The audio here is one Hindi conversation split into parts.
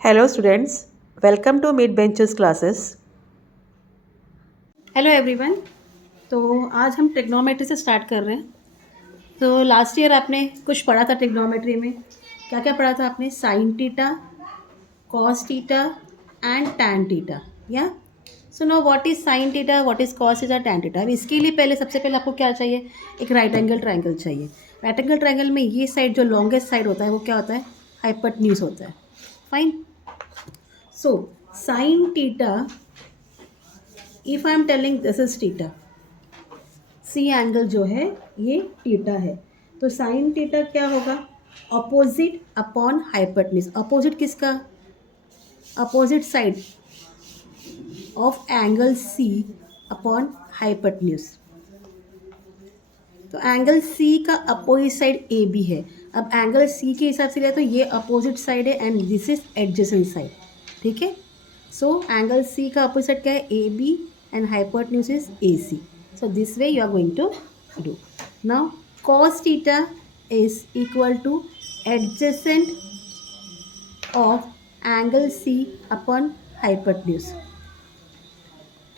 Hello students, welcome to Mid Benches classes. Hello everyone. तो आज हम ट्रिग्नोमेट्री से स्टार्ट कर रहे हैं। तो लास्ट ईयर आपने कुछ पढ़ा था ट्रिग्नोमेट्री में। क्या क्या पढ़ा था आपने? Sine theta, cos theta and tan theta. या so know what is sine theta, what is cos theta, tan theta. अब इसके लिए पहले सबसे पहले आपको क्या चाहिए? एक राइट एंगल ट्राइंगल चाहिए। राइट एंगल ट्राइंगल में ये साइड जो लॉन्गेस्ट साइड होता है वो क्या होता है? हाइपोटेन्यूज होता है। Fine. So sine theta, if I am telling this is theta, C angle जो है ये टीटा है, तो साइन टीटा क्या होगा? Opposite upon hypotenuse. अपोजिट किसका? Opposite side of angle C upon hypotenuse. तो एंगल सी का अपोजिट साइड ए बी है। अब एंगल सी के हिसाब से लिया तो ये अपोजिट साइड है and this is adjacent side. ठीक है। सो एंगल सी का अपोजिट साइड क्या है? A B and hypotenuse is A C. So this way you are going to do. Now cos theta is equal to adjacent of angle C upon hypotenuse.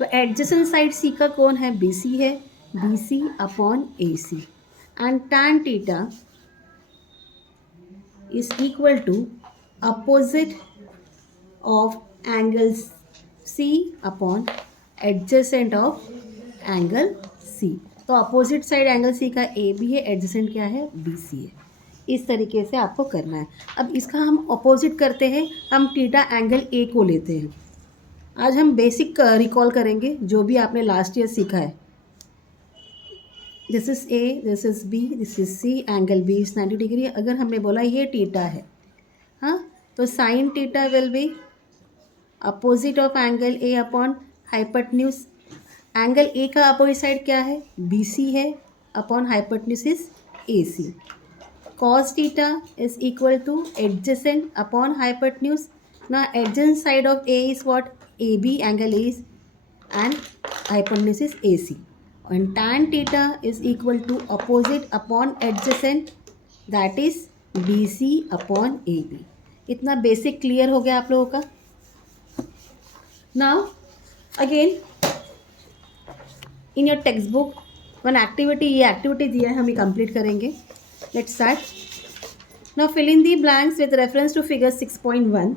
तो adjacent side C का कौन है? BC है। BC upon AC. And tan theta is equal to opposite of angle C upon adjacent of angle C. तो अपोजिट साइड एंगल सी का ए बी है, एडजेसेंट क्या है? बी सी है। इस तरीके से आपको करना है। अब इसका हम अपोजिट करते हैं, हम टीटा एंगल ए को लेते हैं। आज हम बेसिक रिकॉल करेंगे जो भी आपने लास्ट ईयर सीखा है। This is A, this is B, this is C, angle B is 90 degree. अगर हमने बोला ये टीटा है, हाँ, तो sine theta will be opposite of angle A upon hypotenuse. Angle A का अपोजिट साइड क्या है? बी सी है upon hypotenuse is A C. Cos theta is equal to adjacent upon hypotenuse. ना adjacent side of A is what? A B, angle A is and hypotenuse is A C. And tan theta is equal to opposite upon adjacent, that is B C upon A B. इतना बेसिक क्लियर हो गया आप लोगों का? Now again in your text book one activity, ये एक्टिविटी दिया है, हम ये कंप्लीट करेंगे। Let's start. Now fill in the blanks with reference to figure 6.1।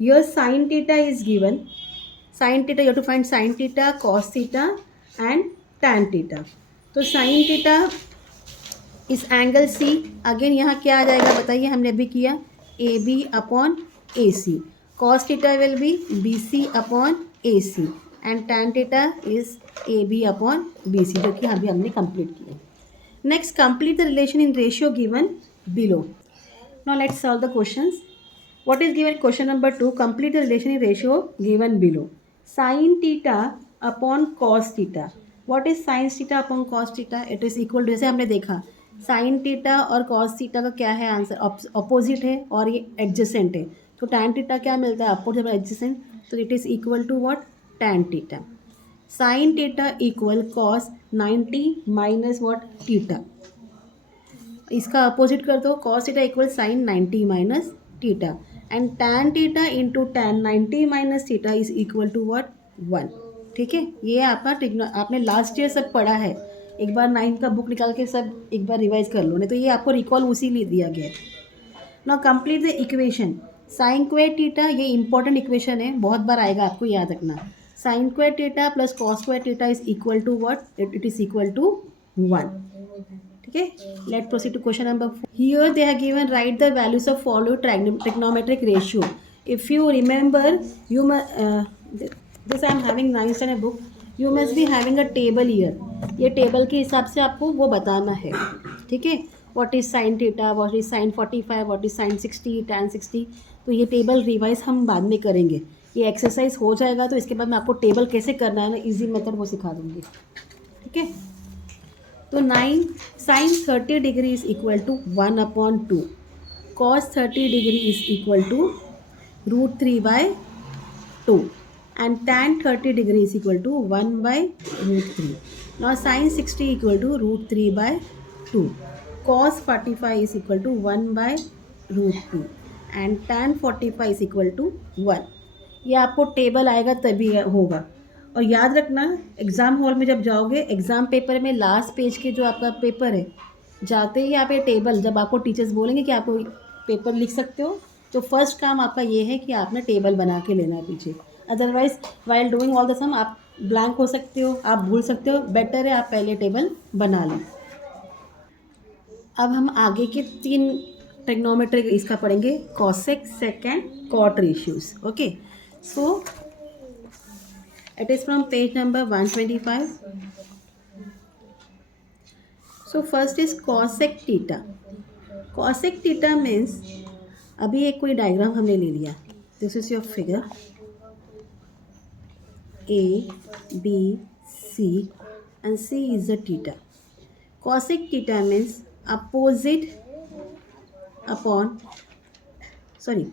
Your sine theta is given. Sine theta, you have to find sign theta, cos theta and tan theta. तो sine theta is angle C, again यहाँ क्या आ जाएगा बताइए? हमने अभी किया A B upon A C. Cos theta will be B C upon A C and tan theta is A B upon B C, जो कि अभी हमने कंप्लीट किया। Next, complete the relation in ratio given below. Now let's solve the questions. What is given? Question number 2, complete the relation in ratio given below. Sine theta upon cos theta. What is sine theta upon cos theta? It is equal to, जैसे हमने देखा साइन टीटा और कॉस टीटा का क्या है आंसर? अपोजिट है और ये एडजेसेंट है। तो टैन टीटा क्या मिलता है? अपोजिट एडजेसेंट, तो it is equal to what? Tan theta. Sine theta equal cos 90 minus what? Theta. इसका अपोजिट कर दो, cos theta equal sine 90 minus theta and tan theta into tan 90 minus theta is equal to what? 1। ठीक है, ये आपका आपने लास्ट ईयर सब पढ़ा है। एक बार 9th का बुक निकाल के सब एक बार रिवाइज कर लो, नहीं तो ये आपको रिकॉल उसी लिए दिया गया है। Now complete the equation. Sine square theta, ये इंपॉर्टेंट इक्वेशन है, बहुत बार आएगा, आपको याद रखना। Sine square theta plus cos square theta is equal to what? It is equal to 1। ठीक है, let proceed to question number 4। Here they have given right the values of follow trigonometric ratio. If you remember, you this I am having 9th standard book, you must be having a table year. ये टेबल के हिसाब से आपको वो बताना है। ठीक है, what is sine theta, what is sign 45, what is sign 60, tan 60। तो ये टेबल रिवाइज हम बाद में करेंगे। ये एक्सरसाइज हो जाएगा तो इसके बाद मैं आपको टेबल कैसे करना है ना, इजी मेथड वो सिखा दूंगी। ठीक है, तो 9 sine 30 degree is equal to 1/2, cos 30 degree is equal to √3/2 and tan 30 degree is equal to 1/√3। Now sine 60 equal to √3/2, cos 45 is equal to 1/√2 and tan 45 is equal to 1। ये आपको टेबल आएगा तभी होगा। और याद रखना, एग्ज़ाम हॉल में जब जाओगे, एग्ज़ाम पेपर में लास्ट पेज के जो आपका पेपर है, जाते ही आप ये टेबल, जब आपको टीचर्स बोलेंगे कि आपको पेपर लिख सकते हो, तो फर्स्ट काम आपका ये है कि आपने टेबल बना के लेना है पीछे। Otherwise while doing all the sum आप ब्लैंक हो सकते हो, आप भूल सकते हो। बेटर है आप पहले टेबल बना लें। अब हम आगे के 3 ट्रिग्नोमेट्रिक इसका पढ़ेंगे, cosec, sec and cot ratios. Okay, so it is from page number 125. So first is cosec theta. Cosec theta means, अभी एक कोई डायग्राम हमने ले लिया, this is your figure A, B, C and C is the theta. Cosec theta means opposite upon, sorry,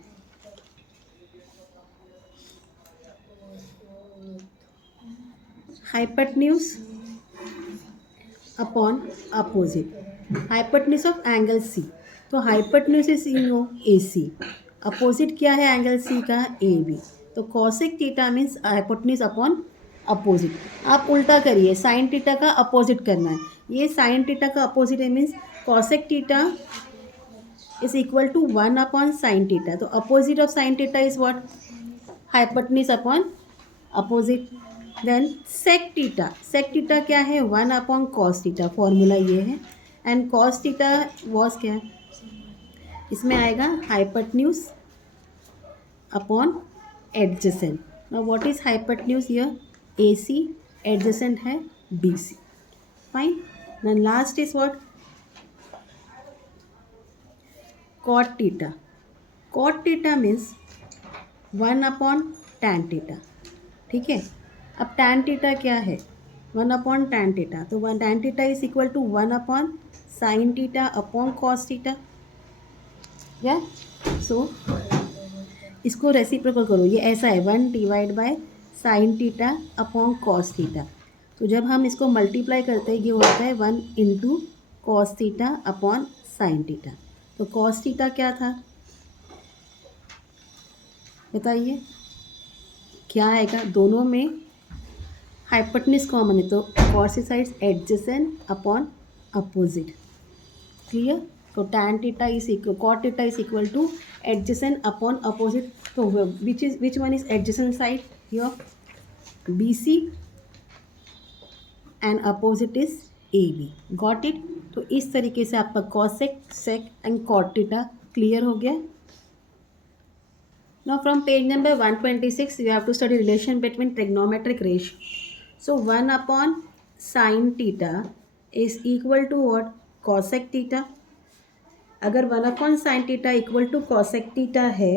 hypotenuse upon opposite, hypotenuse of angle C। तो hypotenuse is you know AC, opposite क्या है एंगल C का, AB। तो cosec theta means hypotenuse upon opposite। आप उल्टा करिए, sin theta का अपोजिट करना है, ये sin theta का अपोजिट है, means cosec theta is equal to 1 upon sin theta। तो opposite of sin theta is what, hypotenuse upon opposite। Then sec theta क्या है, 1 अपॉन cos थीटा, फॉर्मूला ये है। एंड cos थीटा वॉज क्या है, इसमें आएगा hypotenuse upon adjacent. Now what is hypotenuse here, AC, adjacent है BC। Fine. Then last is what, cot theta means 1 upon tan theta. ठीक है, अब tan थीटा क्या है, 1 अपॉन tan थीटा, तो tan theta is equal to 1 upon sin theta upon cos theta. या सो इसको रेसिप्रोकल करो, ये ऐसा है 1 divide by sin theta upon cos theta. तो जब हम इसको मल्टीप्लाई करते हैं, ये होता है 1 into cos theta upon sin theta. तो cos थीटा क्या था, बताइए क्या आएगा, दोनों में हाइपोटेन्यूज कॉमन है, तो cos sides adjacent upon opposite. Clear. तो tan theta is equal, cot theta is equal to adjacent upon opposite. तो which one is adjacent side, your BC and opposite is AB। Got it. तो इस तरीके से आपका cosec, sec and cot theta clear हो गया। Now from page number 126 you have to study relation between trigonometric ratio. So 1 upon sin theta is equal to what, cosec theta। अगर 1 upon sin theta equal to cosec theta है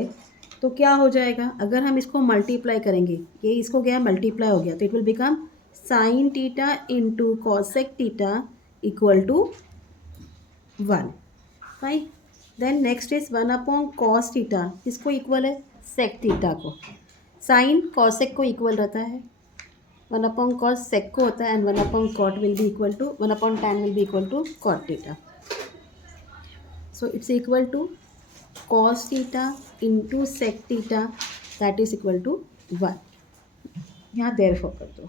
तो क्या हो जाएगा, अगर हम इसको मल्टीप्लाई करेंगे, ये इसको गया मल्टीप्लाई हो गया, तो it will become sin theta into cosec theta equal to 1। Fine. Then next is 1 upon cos theta, किसको इक्वल है, सेक थीटा को। साइन कॉसेक को इक्वल रहता है, 1 अपॉन कॉस सेक को होता है, and 1 upon cot will be equal to 1 upon tan will be equal to cot theta. So it's equal to cos theta into sec theta, that is equal to 1। यहाँ देयरफॉर कर दो।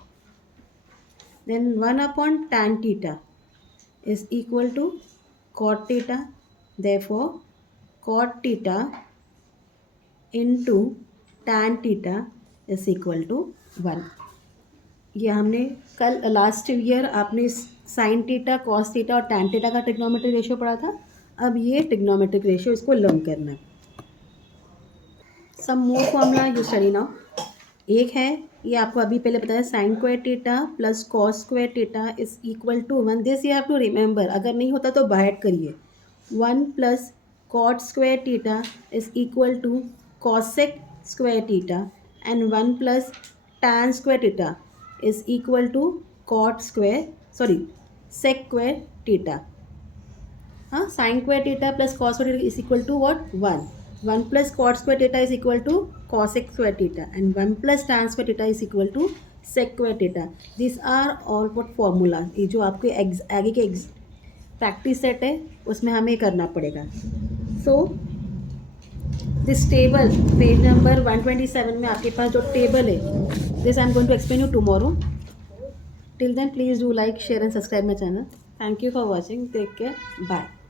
Then 1 upon tan theta is equal to cot theta, therefore cot theta into tan theta is equal to 1। ये हमने कल लास्ट ईयर आपने साइन थीटा, कॉस थीटा और टैन थीटा का ट्रिग्नोमेट्रिक रेशियो पढ़ा था। अब ये ट्रिग्नोमेट्रिक रेशियो इसको लर्न करना है। Some more formula you study now. एक है, ये आपको अभी पहले बताया, sine square theta plus cos square theta is equal to 1। This you have to remember, अगर नहीं होता तो बाय हेड करिए। 1 plus cot square theta is equal to cosec square theta and 1 plus tan square theta is equal to sec square theta। हाँ, sin square theta plus cos square theta is equal to what, 1। 1 plus cot square theta is equal to cosec square theta and 1 plus tan square theta is equal to sec square theta। These are all what formula, ये जो आपके आगे के प्रैक्टिस सेट है उसमें हमें करना पड़ेगा। So this table page number 127 में आपके पास जो टेबल है, this I am going to explain you tomorrow. Till then, please do like, share and subscribe my channel. Thank you for watching. Take care. Bye.